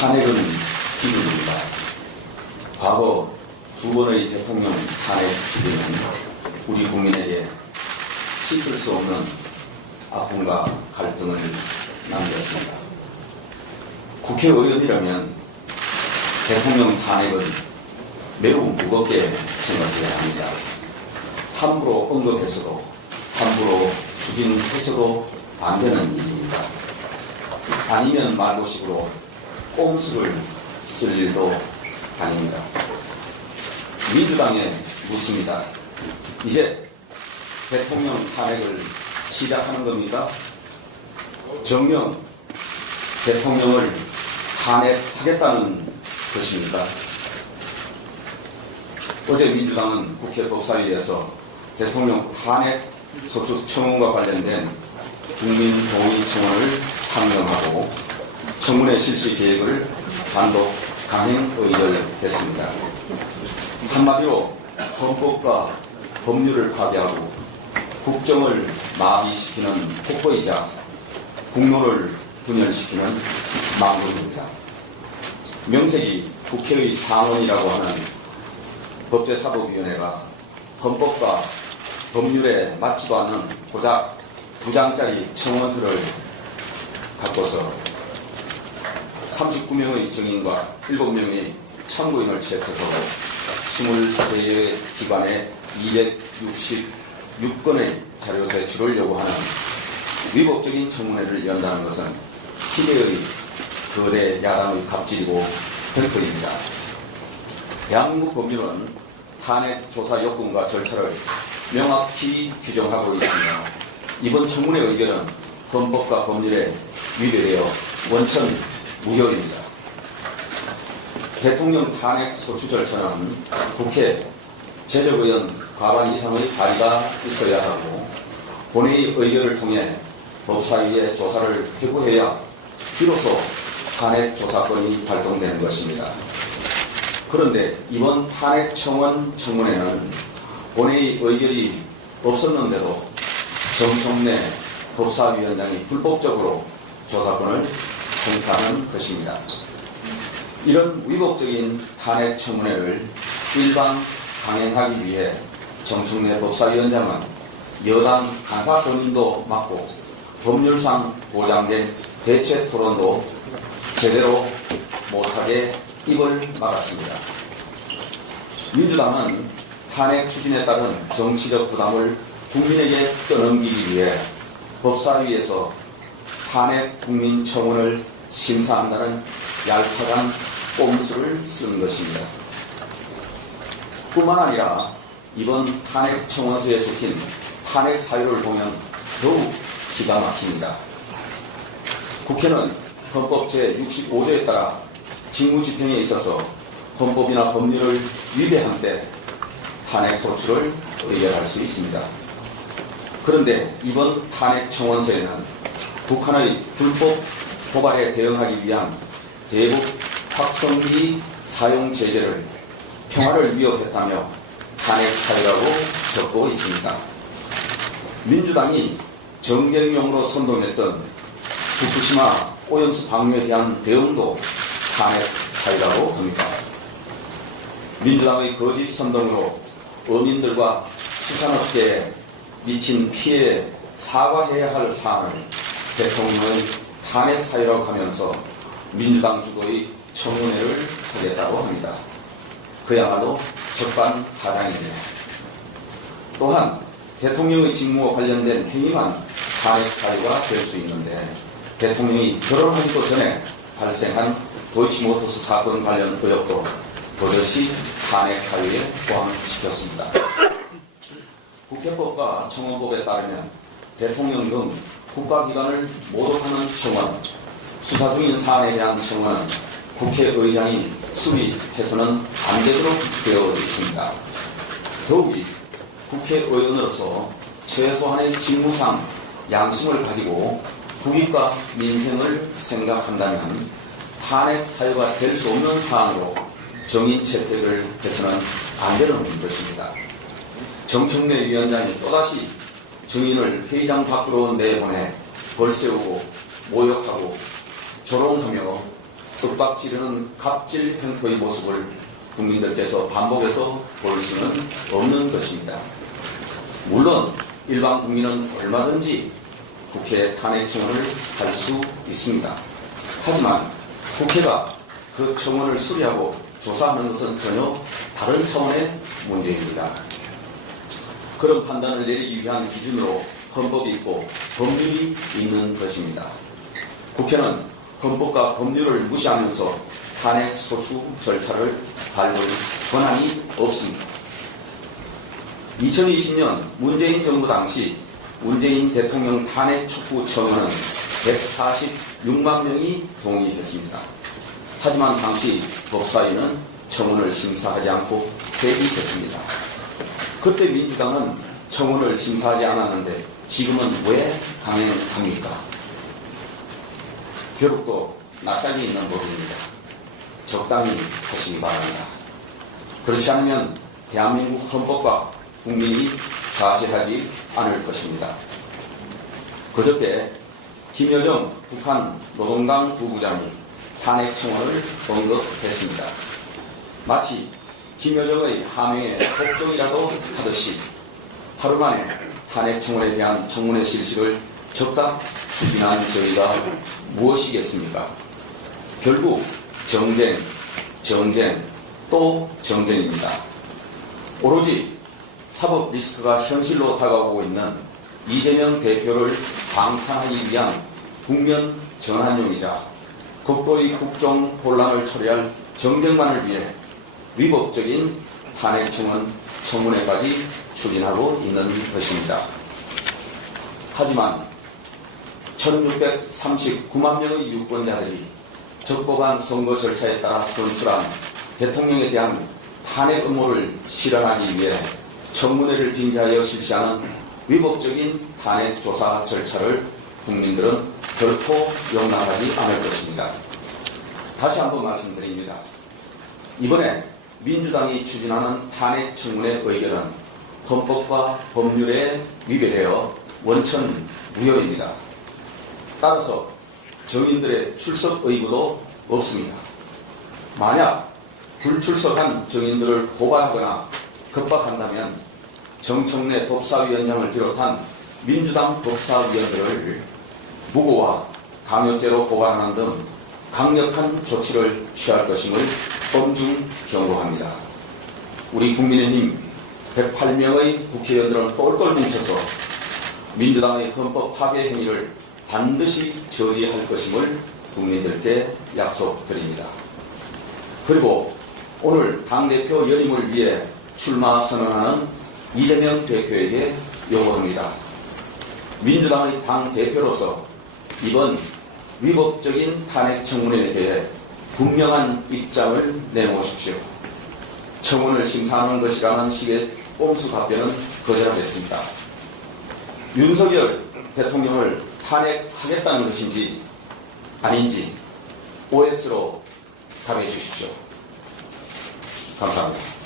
탄핵은 기준입니다. 과거 두 번의 대통령 탄핵 기준은 우리 국민에게 씻을 수 없는 아픔과 갈등을 남겼습니다. 국회의원이라면 대통령 탄핵은 매우 무겁게 생각해야 합니다. 함부로 언급해서도 함부로 추진해서도 안 되는 일입니다. 아니면 말고식으로 꼼수를 쓸 일도 아닙니다. 민주당에 묻습니다. 이제 대통령 탄핵을 시작하는 겁니까? 정녕 대통령을 탄핵하겠다는 것입니까? 어제 민주당은 국회 법사위에서 대통령 탄핵 소추 청원과 관련된 국민 동의 청원을 상정하고 청문회 실시 계획을 단독 강행 의결했습니다. 한마디로 헌법과 법률을 파괴하고 국정을 마비시키는 폭포이자 국론을 분열시키는 망국입니다. 명색이 국회의 상원이라고 하는 법제사법위원회가 헌법과 법률에 맞지도 않는 고작 2장짜리 청원서를 갖고서 39명의 증인과 7명의 참고인을 채택하고 23개 기관에 266건의 자료 제출을 요구하는 위법적인 청문회를 연다는 것은 희대의 거대 야당의 갑질이고 벽돌입니다. 대한민국 법률은 탄핵 조사 요건과 절차를 명확히 규정하고 있으며 이번 청문회 의결은 헌법과 법률에 위배되어 원천 무효입니다. 대통령 탄핵 소추 절차는 국회 제적의원 과반 이상의 발의가 있어야 하고 본회의 의결을 통해 법사위의 조사를 회부해야 비로소 탄핵 조사권이 발동되는 것입니다. 그런데 이번 탄핵 청원 청문회는 본회의 의결이 없었는데도 정청래 법사위원장이 불법적으로 조사권을 행사하는 것입니다. 이런 위법적인 탄핵 청문회를 일반 강행하기 위해 정청래 법사위원장은 여당 간사 선임도 맡고 법률상 보장된 대체 토론도 제대로 못하게 입을 막았습니다. 민주당은 탄핵 추진에 따른 정치적 부담을 국민에게 떠넘기기 위해 법사위에서 탄핵 국민 청원을 심사한다는 얄팍한 꼼수를 쓴 것입니다. 뿐만 아니라 이번 탄핵 청원서에 적힌 탄핵 사유를 보면 더욱 기가 막힙니다. 국회는 헌법 제65조에 따라 직무집행에 있어서 헌법이나 법률을 위배한 때 탄핵 소추를 의결할 수 있습니다. 그런데 이번 탄핵 청원서에는 북한의 불법 도발에 대응하기 위한 대북 확성기 사용 제재를 평화를 위협했다며 탄핵 사유라고 적고 있습니다. 민주당이 정경용으로 선동했던 후쿠시마 오염수 방류에 대한 대응도 탄핵 사유라고 합니다. 민주당의 거짓 선동으로 어민들과 수산업계에 미친 피해에 사과해야 할 사안을 대통령의 탄핵 사유라고 하면서 민주당 주도의 청문회를 하겠다고 합니다. 그야말로 적반하장이네요. 또한 대통령의 직무와 관련된 행위만 탄핵 사유가 될 수 있는데 대통령이 결혼하기도 전에 발생한 도이치모터스 사건 관련 의혹도 버젓이 탄핵 사유에 포함시켰습니다. 국회법과 청원법에 따르면 대통령 등 국가기관을 모독하는 청원, 수사 중인 사안에 대한 청원은 국회의장이 수립해서는 안 되도록 되어 있습니다. 더욱이 국회의원으로서 최소한의 직무상 양심을 가지고 국익과 민생을 생각한다면 탄핵 사유가 될 수 없는 사안으로 정인 채택을 해서는 안 되는 것입니다. 정청래 위원장이 또다시 증인을 회의장 밖으로 내보내 벌 세우고 모욕하고 조롱하며 윽박지르는 갑질 횡포의 모습을 국민들께서 반복해서 볼 수는 없는 것입니다. 물론 일반 국민은 얼마든지 국회 탄핵 청원을 할 수 있습니다. 하지만 국회가 그 청원을 수리하고 조사하는 것은 전혀 다른 차원의 문제입니다. 그런 판단을 내리기 위한 기준으로 헌법이 있고 법률이 있는 것입니다. 국회는 헌법과 법률을 무시하면서 탄핵 소추 절차를 밟을 권한이 없습니다. 2020년 문재인 정부 당시 문재인 대통령 탄핵 촉구 청원은 146만 명이 동의했습니다. 하지만 당시 법사위는 청원을 심사하지 않고 폐기했습니다. 그때 민주당은 청원을 심사하지 않았는데 지금은 왜 강행합니까? 벼룩도 낯짝이 있는 법입니다. 적당히 하시기 바랍니다. 그렇지 않으면 대한민국 헌법과 국민이 좌시하지 않을 것입니다. 그저께 김여정 북한 노동당 부부장이 탄핵 청원을 언급했습니다. 마치 김여정의 하명에 복종이라도 하듯이 하루 만에 탄핵 청원에 대한 청문회 실시를 적극 추진한 저희가 무엇이겠습니까? 결국 정쟁, 또 정쟁입니다. 오로지 사법 리스크가 현실로 다가오고 있는 이재명 대표를 방탄하기 위한 국면 전환용이자 극도의 국정 혼란을 초래할 정쟁만을 위해 위법적인 탄핵 청문회까지 추진하고 있는 것입니다. 하지만 1639만 명의 유권자들이 적법한 선거 절차에 따라 선출한 대통령에 대한 탄핵 음모를 실현하기 위해 청문회를 빙자하여 실시하는 위법적인 탄핵 조사 절차를 국민들은 결코 용납하지 않을 것입니다. 다시 한번 말씀드립니다. 이번에 민주당이 추진하는 탄핵 청문회 의결은 헌법과 법률에 위배되어 원천무효입니다. 따라서 정인들의 출석 의무도 없습니다. 만약 불출석한 정인들을 고발하거나 급박한다면 정청래 법사위원장을 비롯한 민주당 법사위원들을 무고와 강요죄로 고발하는 등 강력한 조치를 취할 것임을 엄중 경고합니다. 우리 국민의힘 108명의 국회의원들은 똘똘 뭉쳐서 민주당의 헌법 파괴 행위를 반드시 저지할 것임을 국민들께 약속드립니다. 그리고 오늘 당대표 연임을 위해 출마 선언하는 이재명 대표에게 요구합니다. 민주당의 당대표로서 이번 위법적인 탄핵 청문회에 대해 분명한 입장을 내놓으십시오. 청문을 심사하는 것이라는 식의 꼼수 답변은 거절하겠습니다. 윤석열 대통령을 탄핵하겠다는 것인지 아닌지 OX로 답해 주십시오. 감사합니다.